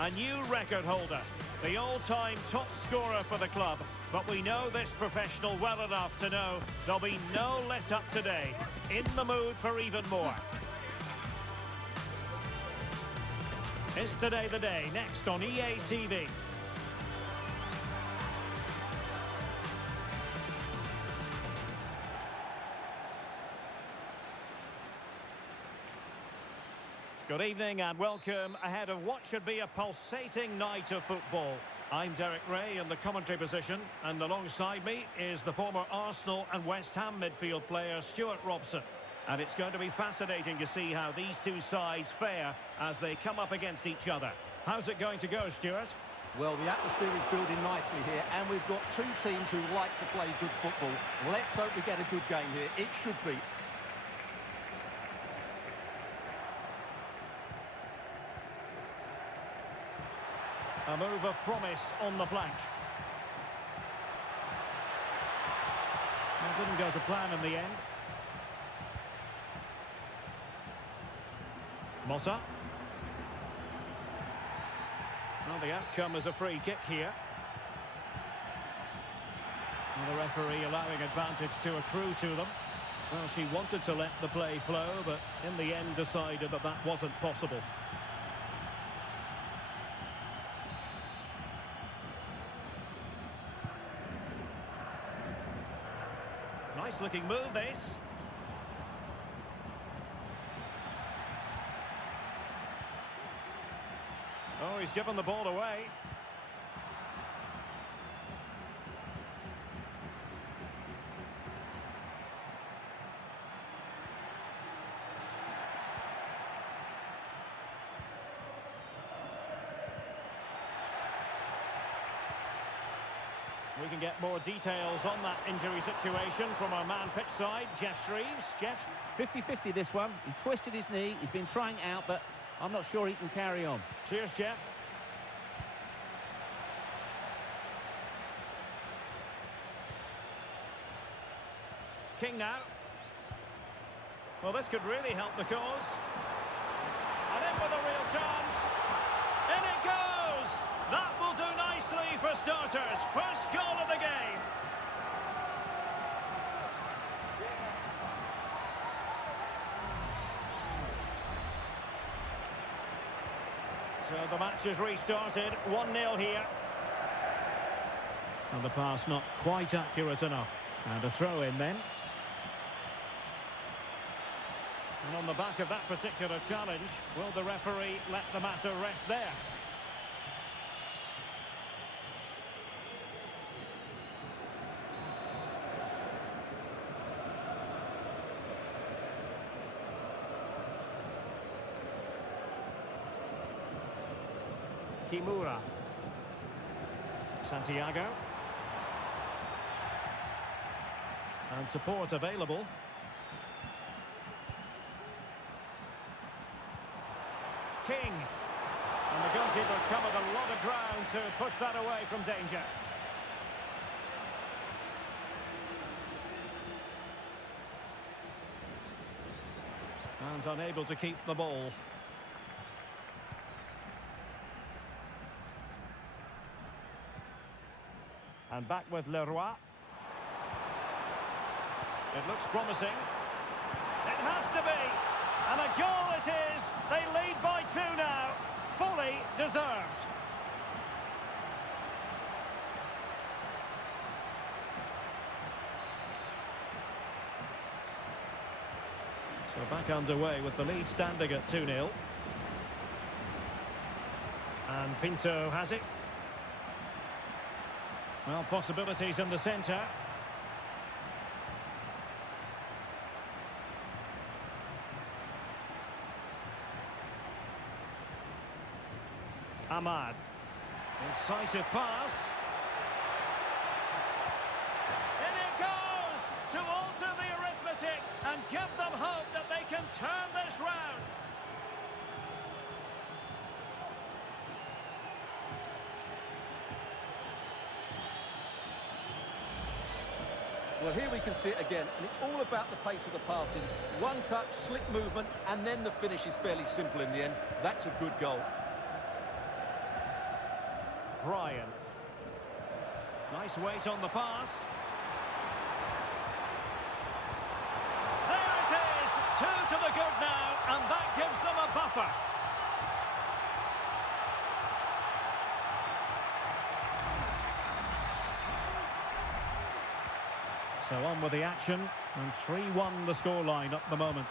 a new record holder, the all-time top scorer for the club. But we know this professional well enough to know there'll be no let-up today. In the mood for even more. Is Today the Day, next on EA TV. Good evening and welcome ahead of what should be a pulsating night of football. I'm Derek Ray in the commentary position, and alongside me is the former Arsenal and West Ham midfield player Stuart Robson. And it's going to be fascinating to see how these two sides fare as they come up against each other. How's it going to go, Stuart? Well, the atmosphere is building nicely here, and we've got two teams who like to play good football. Let's hope we get a good game here. It should be. A move of promise on the flank. It didn't go to plan in the end. Motta. Well, the outcome is a free kick here. And the referee allowing advantage to accrue to them. Well, she wanted to let the play flow, but in the end decided that that wasn't possible. Nice looking move, this. Oh, he's given the ball away. We can get more details on that injury situation from our man pitch side, Jeff Shreves. Jeff? 50-50 this one. He twisted his knee. He's been trying out, but I'm not sure he can carry on. Cheers, Jeff. King now. Well, this could really help the cause. And in with a real chance. In it goes! That will do nicely for starters. First goal of the game. So the match is restarted, 1-0 here. And the pass not quite accurate enough. And a throw in then. And on the back of that particular challenge, will the referee let the matter rest there? Kimura. Santiago. And support available. King. And the goalkeeper covered a lot of ground to push that away from danger. And unable to keep the ball. And back with Leroy. It looks promising. It has to be. And a goal it is. They lead by 2 now. Fully deserved. So back underway with the lead standing at 2-0. And Pinto has it. Well, possibilities in the centre. Ahmad. Incisive pass. In it goes to alter the arithmetic and give them hope that they can turn this round. Well, here we can see it again, and it's all about the pace of the passing. One touch, slick movement, and then the finish is fairly simple in the end. That's a good goal. Brian. Nice weight on the pass. There it is! 2 to the good now, and that gives them a buffer. So on with the action, and 3-1 the scoreline at the moment.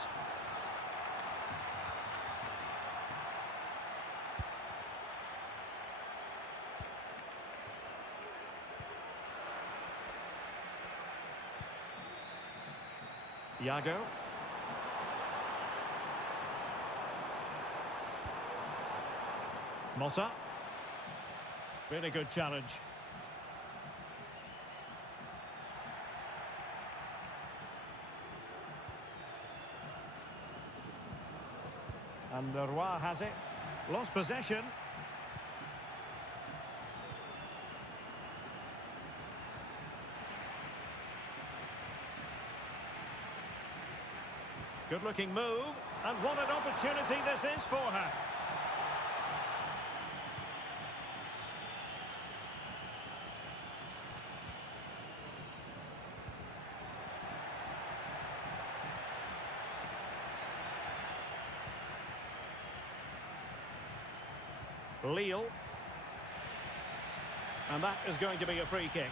Jogo. Motta. Really good challenge. And Melhor has it. Lost possession. Good-looking move. And what an opportunity this is for her. Lille. And that is going to be a free kick.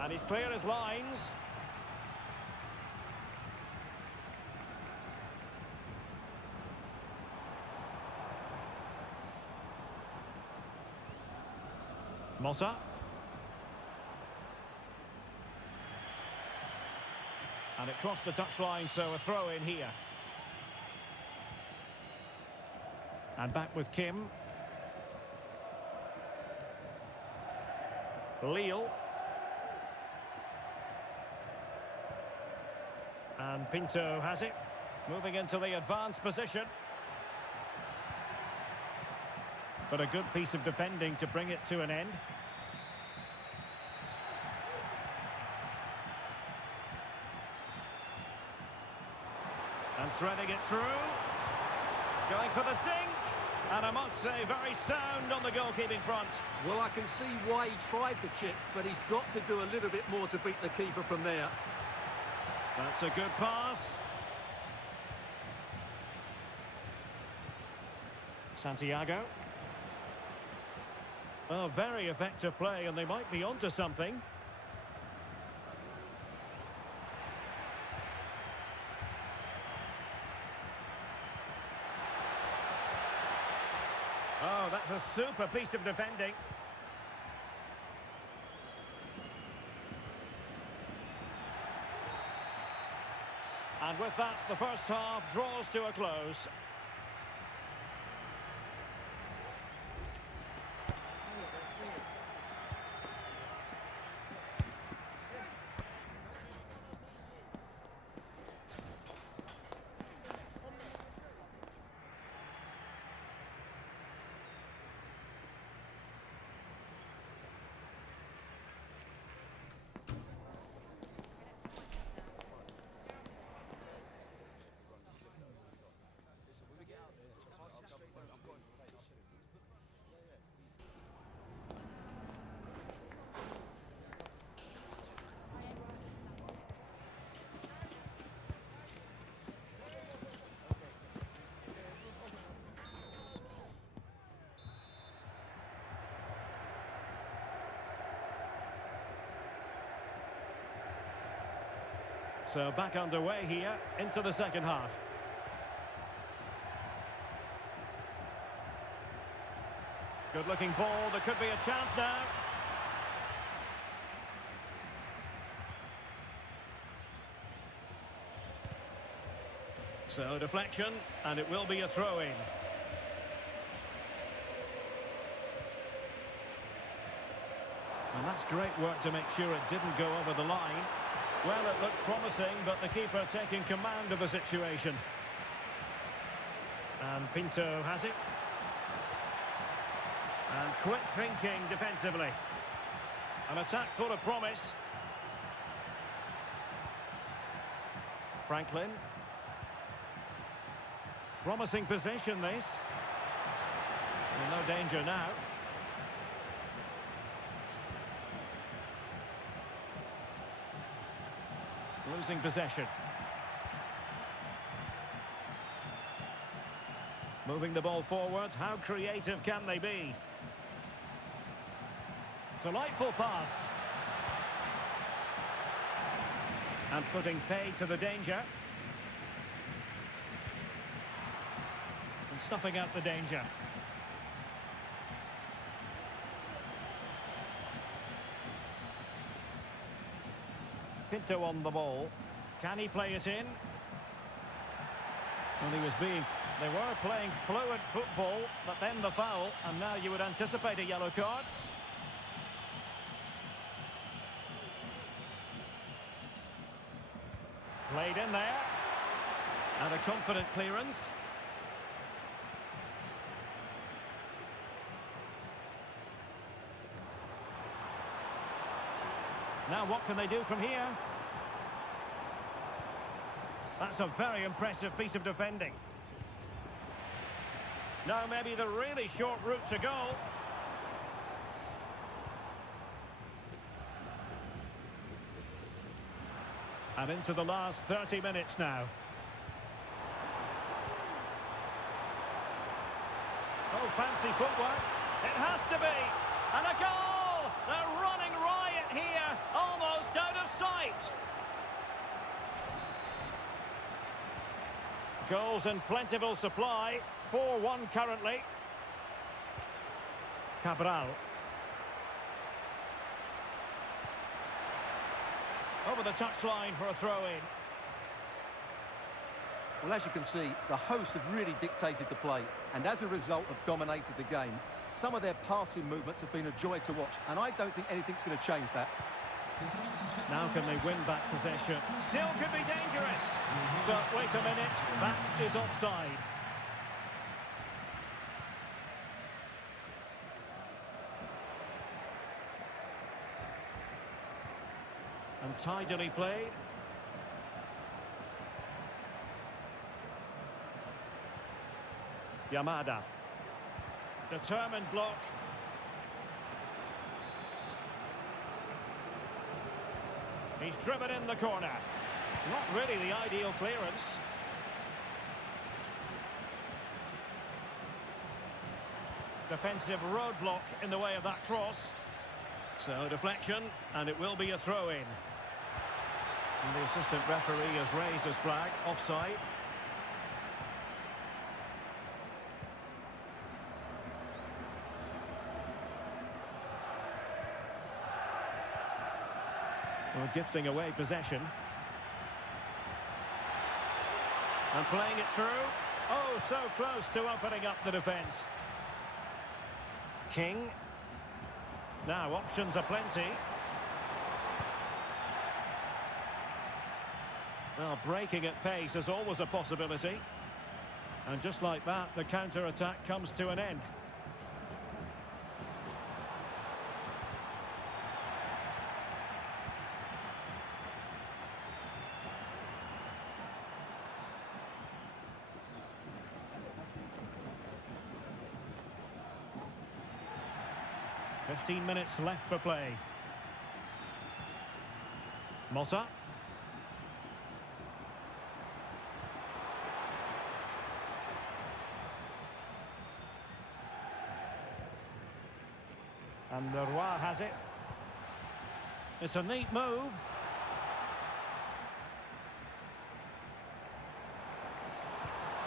And he's clear as lines. Motta. And it crossed the touchline, so a throw in here. And back with Kim. Lille. And Pinto has it. Moving into the advanced position. But a good piece of defending to bring it to an end. And threading it through. Going for the dink. And I must say, very sound on the goalkeeping front. Well, I can see why he tried the chip, but he's got to do a little bit more to beat the keeper from there. That's a good pass. Santiago. Oh, very effective play, and they might be onto something. Oh, that's a super piece of defending. And with that, the first half draws to a close. So back underway here into the second half. Good looking ball, there could be a chance now. So deflection, and it will be a throw-in. And that's great work to make sure it didn't go over the line. Well, it looked promising, but the keeper taking command of the situation. And Pinto has it. And quick thinking defensively. An attack full of promise. Franklin. Promising position, this. Well, no danger now. Losing possession. Moving the ball forward. How creative can they be? Delightful pass. And putting paid to the danger. And snuffing out the danger. Pinto on the ball. Can he play it in? Well, they were playing fluid football, but then the foul, and now you would anticipate a yellow card. Played in there. And a confident clearance. Now what can they do from here? That's a very impressive piece of defending. Now maybe the really short route to go. And into the last 30 minutes now. Oh, fancy footwork. It has to be. And a goal! They're running riot here, almost out of sight. Goals in plentiful supply. 4-1 currently. Cabral. Over the touchline for a throw-in. Well, as you can see, the hosts have really dictated the play, and as a result have dominated the game. Some of their passing movements have been a joy to watch, and I don't think anything's going to change that. Now can they win back possession? Still could be dangerous. But wait a minute, that is offside. And tidily played. Yamada. Determined block. He's driven in the corner. Not really the ideal clearance. Defensive roadblock in the way of that cross. So deflection, and it will be a throw-in. And the assistant referee has raised his flag, offside. Well, gifting away possession. And playing it through. Oh, so close to opening up the defence. King. Now, options are plenty. Well, breaking at pace is always a possibility. And just like that, the counter-attack comes to an end. Fifteen minutes left for play. Motta. And the Roy has it. It's a neat move.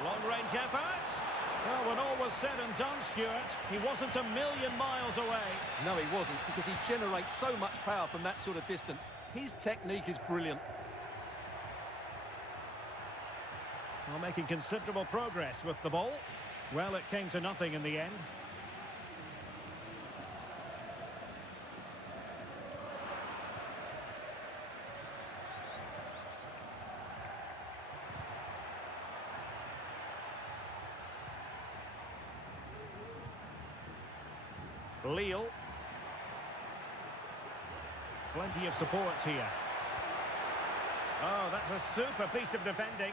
Long-range effort. Well, when all was said and done, Stuart, he wasn't a million miles away. No, he wasn't, because he generates so much power from that sort of distance. His technique is brilliant. Well, making considerable progress with the ball. Well, it came to nothing in the end. Lille. Plenty of support here. Oh, that's a super piece of defending.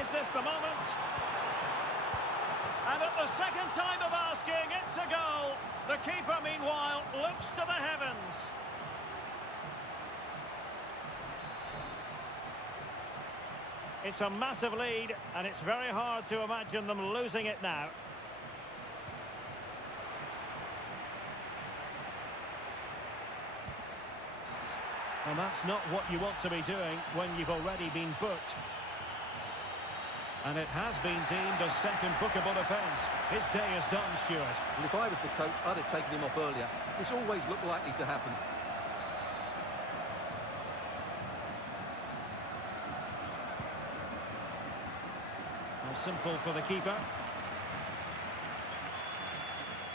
Is this the moment? And at the second time of asking, it's a goal. The keeper, meanwhile, looks to the heavens. It's a massive lead, and it's very hard to imagine them losing it now. And that's not what you want to be doing when you've already been booked. And it has been deemed a second bookable offence. His day is done, Stuart. And if I was the coach, I'd have taken him off earlier. This always looked likely to happen. Well, simple for the keeper.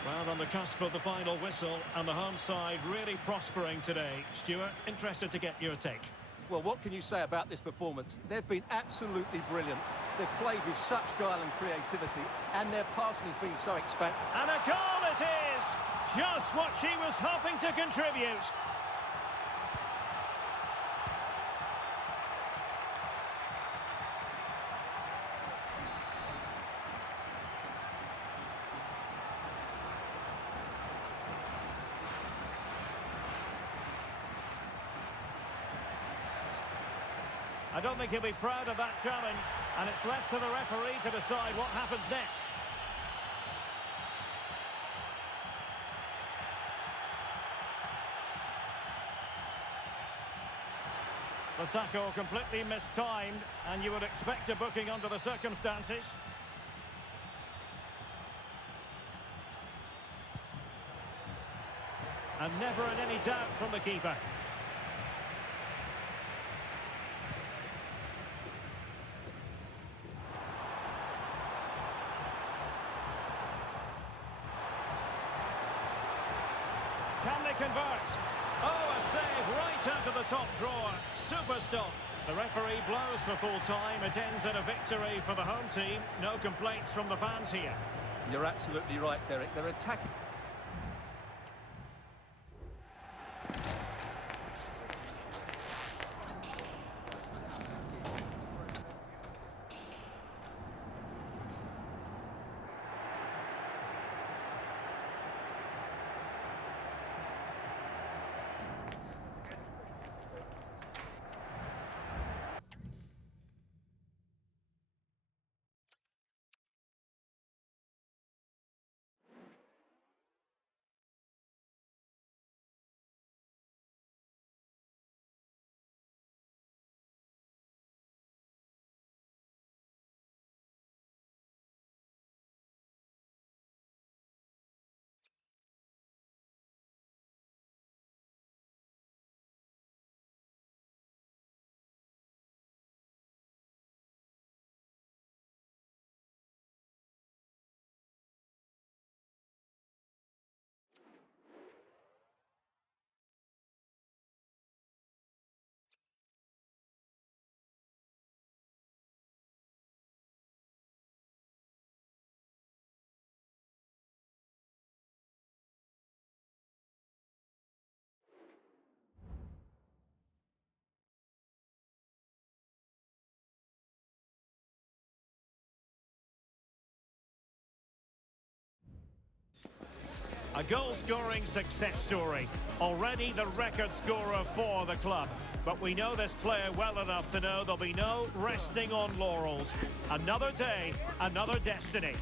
Well, on the cusp of the final whistle, and the home side really prospering today. Stuart, interested to get your take. Well, what can you say about this performance? They've been absolutely brilliant. They've played with such guile and creativity, and their passing has been so expansive. And a goal it is! Just what she was hoping to contribute. I don't think he'll be proud of that challenge, and it's left to the referee to decide what happens next. The tackle completely mistimed, and you would expect a booking under the circumstances. And never in any doubt from the keeper. Can they convert? Oh, a save right out of the top drawer. Super stop. The referee blows for full time. It ends in a victory for the home team. No complaints from the fans here. You're absolutely right, Derek. They're attacking. A goal-scoring success story. Already the record scorer for the club. But we know this player well enough to know there'll be no resting on laurels. Another day, another destiny.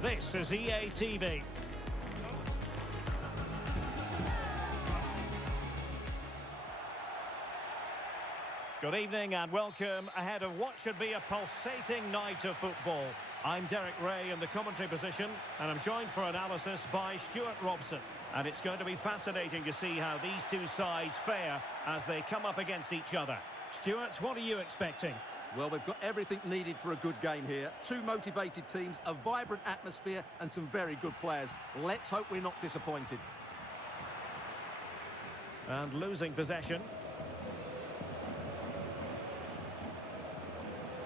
This is EA TV. Good evening and welcome ahead of what should be a pulsating night of football. I'm Derek Ray in the commentary position, and I'm joined for analysis by Stuart Robson. And it's going to be fascinating to see how these two sides fare as they come up against each other. Stuart, what are you expecting? Well, we've got everything needed for a good game here. Two motivated teams, a vibrant atmosphere, and some very good players. Let's hope we're not disappointed. And losing possession.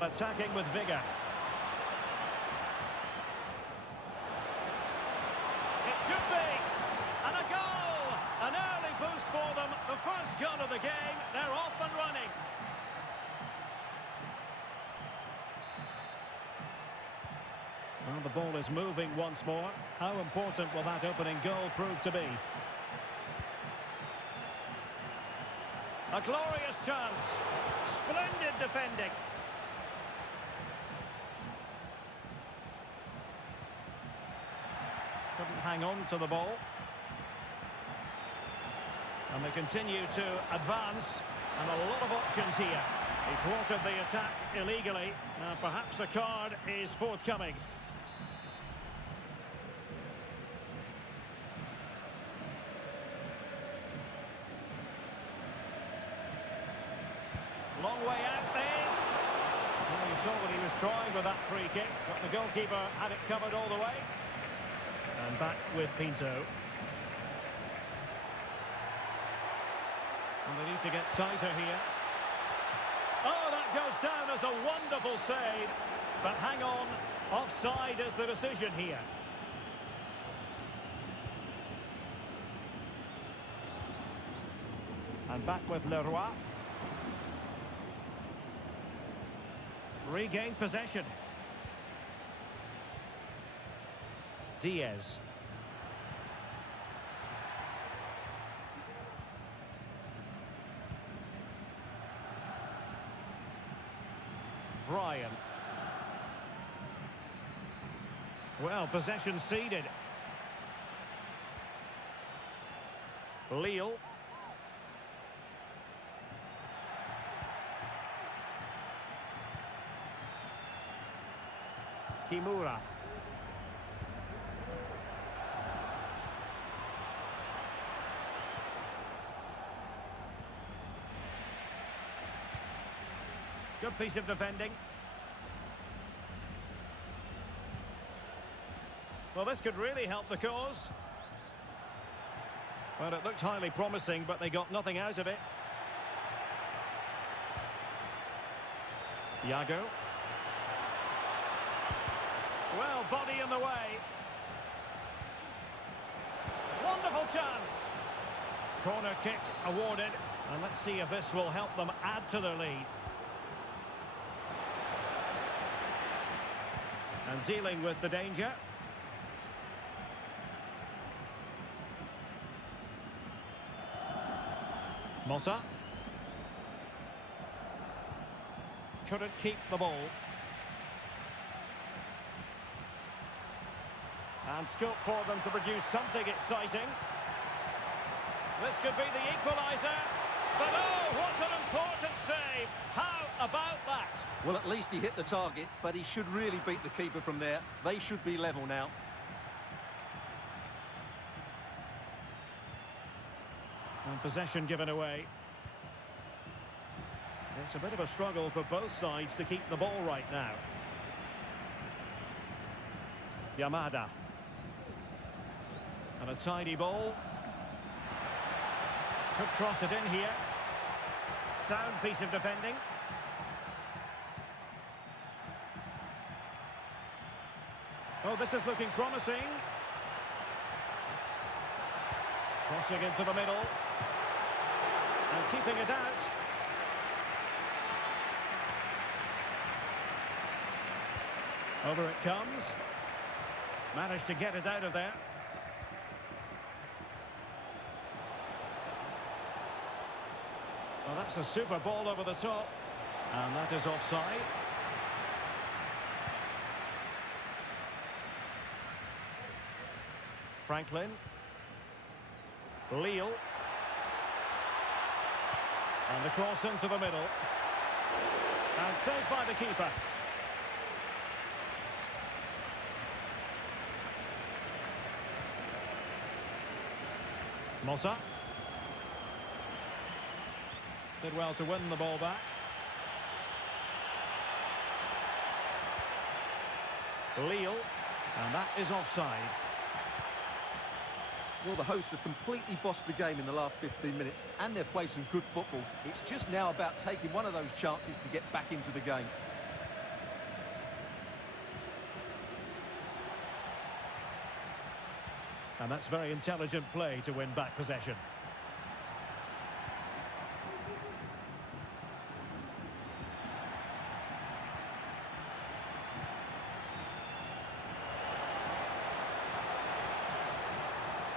Attacking with vigour. should be. And a goal! An early boost for them. The first goal of the game. They're off and running. Well, the ball is moving once more. How important will that opening goal prove to be? A glorious chance. Splendid defending. Couldn't hang on to the ball. And they continue to advance. And a lot of options here. He thwarted the attack illegally. Now perhaps a card is forthcoming. Long way out this. Well, you saw what he was trying with that free kick, but the goalkeeper had it covered all the way. And back with Pinto. And they need to get tighter here. Oh, that goes down as a wonderful save. But hang on, offside is the decision here. And back with Leroy. Regained possession. Diaz. Brian. Well, possession ceded. Lille. Kimura. Good piece of defending. Well, this could really help the cause. Well, it looked highly promising, but they got nothing out of it. Jogo. Well, body in the way. Wonderful chance. Corner kick awarded. And let's see if this will help them add to their lead. And dealing with the danger. Motta. Couldn't keep the ball. And scope for them to produce something exciting. This could be the equaliser. But oh, what an important save. How about that? Well, at least he hit the target, but he should really beat the keeper from there. They should be level now. And possession given away. It's a bit of a struggle for both sides to keep the ball right now. Yamada. And a tidy ball. Could cross it in here. Sound piece of defending. Oh, this is looking promising. Crossing into the middle. And keeping it out. Over it comes. Managed to get it out of there. Well, that's a super ball over the top. And that is offside. Franklin. Lille. And the cross into the middle. And saved by the keeper. Motta. Did well to win the ball back. Lille. And that is offside. Well, the hosts have completely bossed the game in the last 15 minutes, and they've played some good football. It's just now about taking one of those chances to get back into the game. And that's very intelligent play to win back possession.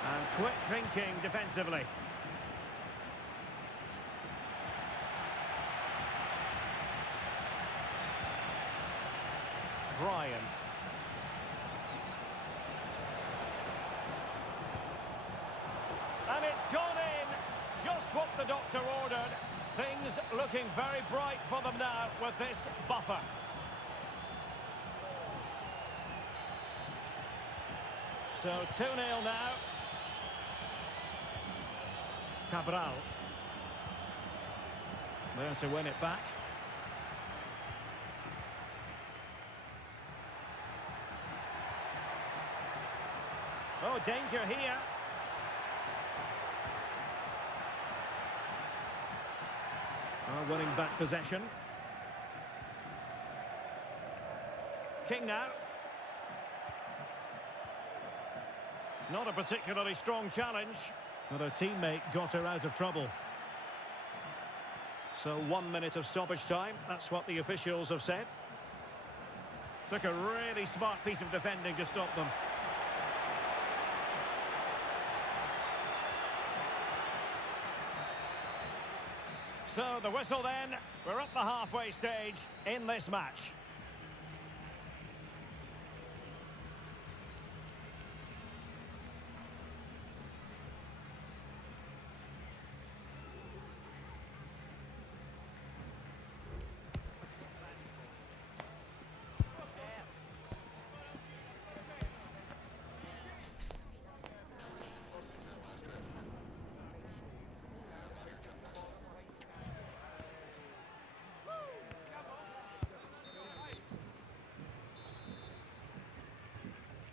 And quick thinking defensively. Brian. And it's gone in, just what the doctor ordered. Things looking very bright for them now with this buffer. So 2-0 now. Cabral. There to win it back. Oh, danger here. Winning back possession. King now. Not a particularly strong challenge, but her teammate got her out of trouble. So 1 minute of stoppage time, that's what the officials have said. Took a really smart piece of defending to stop them. So the whistle then, we're up the halfway stage in this match.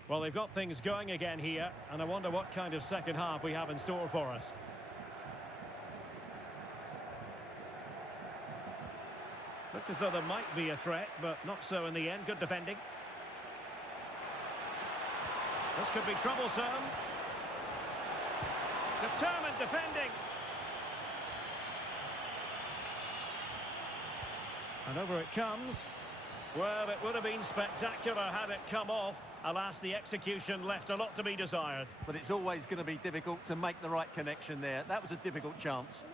Well, they've got things going again here, and I wonder what kind of second half we have in store for us. Looked as though there might be a threat, but not so in the end. Good defending. This could be troublesome. Determined defending. And over it comes. Well, it would have been spectacular had it come off. Alas, the execution left a lot to be desired. But it's always going to be difficult to make the right connection there. That was a difficult chance.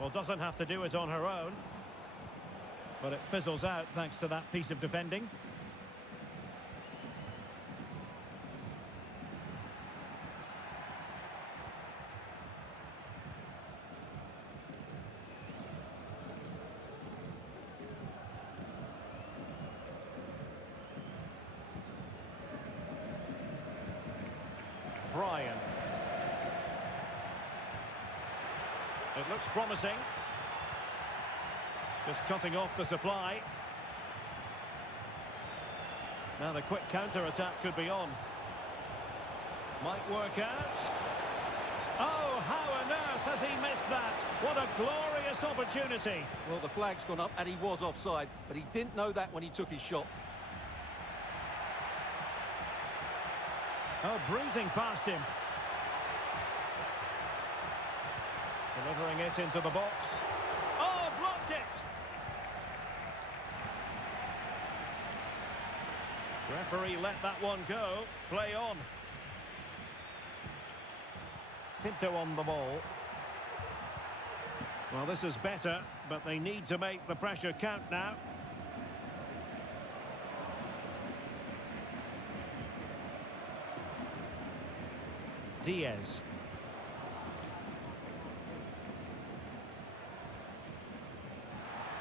Well, doesn't have to do it on her own. But it fizzles out thanks to that piece of defending. Brian. It looks promising. Just cutting off the supply. Now the quick counter-attack could be on. Might work out. Oh, how on earth has he missed that? What a glorious opportunity. Well, the flag's gone up and he was offside, but he didn't know that when he took his shot. Oh, breezing past him. Delivering it into the box. Oh, blocked it! Referee let that one go. Play on. Pinto on the ball. Well, this is better, but they need to make the pressure count now. Diaz.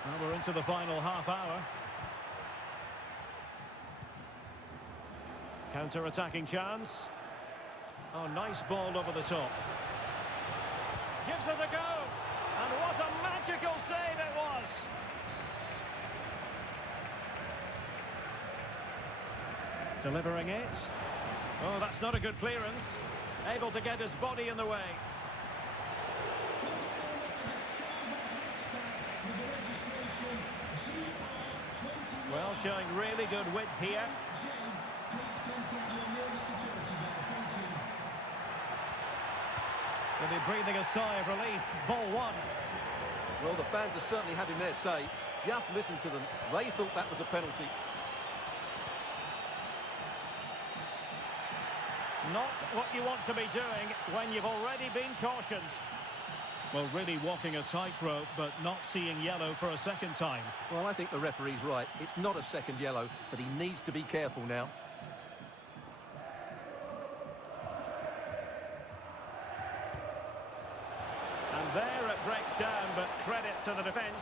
Well, we're into the final half hour. Counter-attacking chance. Oh, nice ball over the top. Gives it a go. And what a magical save it was. Delivering it. Oh, that's not a good clearance. Able to get his body in the way. Well, showing really good width here. They'll be breathing a sigh of relief. Ball one. Well, the fans are certainly having their say. Just listen to them. They thought that was a penalty. Not what you want to be doing when you've already been cautioned. Well, really walking a tightrope, but not seeing yellow for a second time. Well, I think the referee's right. It's not a second yellow, but he needs to be careful now. And there it breaks down, but credit to the defence.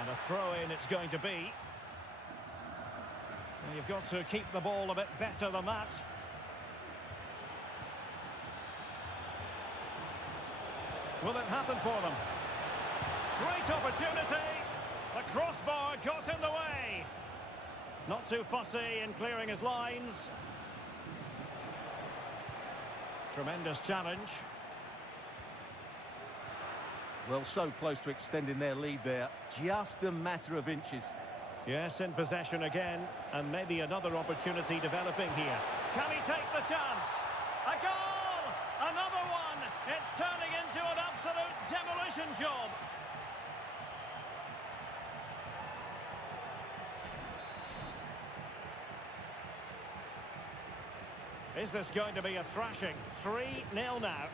And a throw-in it's going to be. And you've got to keep the ball a bit better than that. Will it happen for them? Great opportunity. The crossbar got in the way. Not too fussy in clearing his lines. Tremendous challenge. Well, so close to extending their lead there. Just a matter of inches. Yes, in possession again, and maybe another opportunity developing here. Can he take the chance? A goal! Another one! It's turning into an absolute demolition job. Is this going to be a thrashing? 3-0 now.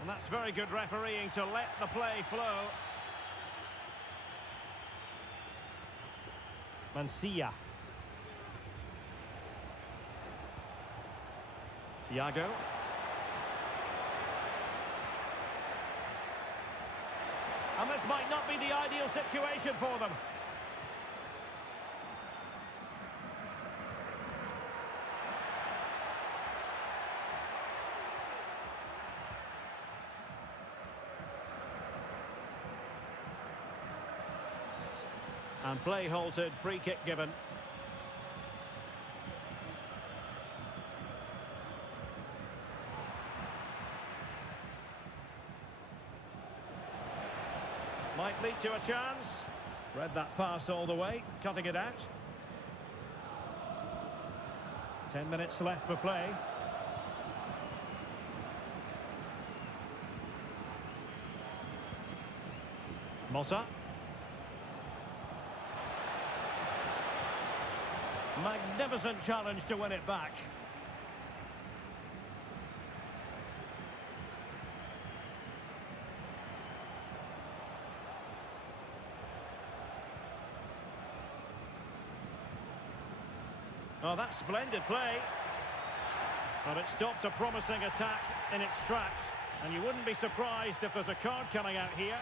And that's very good refereeing to let the play flow. Mancia. Jogo. And this might not be the ideal situation for them. And play halted, free kick given. Might lead to a chance. Read that pass all the way, cutting it out. 10 minutes left for play. Motta. Magnificent challenge to win it back. Oh, that's splendid play. Well, it stopped a promising attack in its tracks. And you wouldn't be surprised if there's a card coming out here.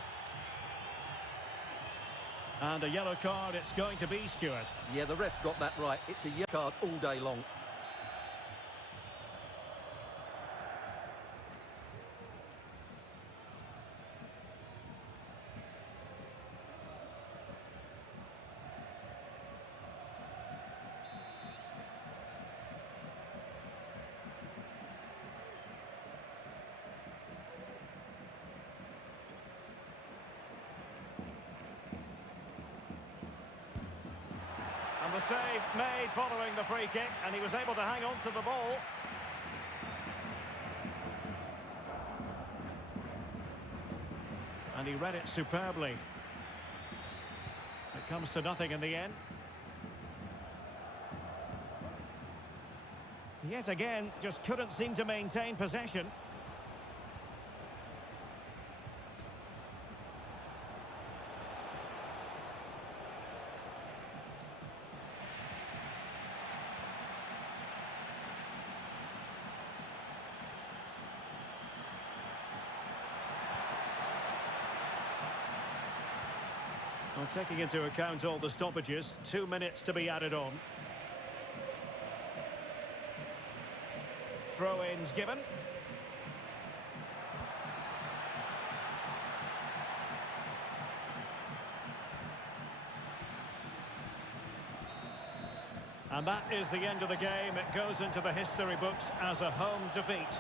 And a yellow card it's going to be, Stuart. Yeah, the ref's got that right. It's a yellow card all day long. And the save made following the free kick, and he was able to hang on to the ball. And he read it superbly. It comes to nothing in the end. Yet again, just couldn't seem to maintain possession. Well, taking into account all the stoppages, 2 minutes to be added on. Throw-ins given. And that is the end of the game. It goes into the history books as a home defeat.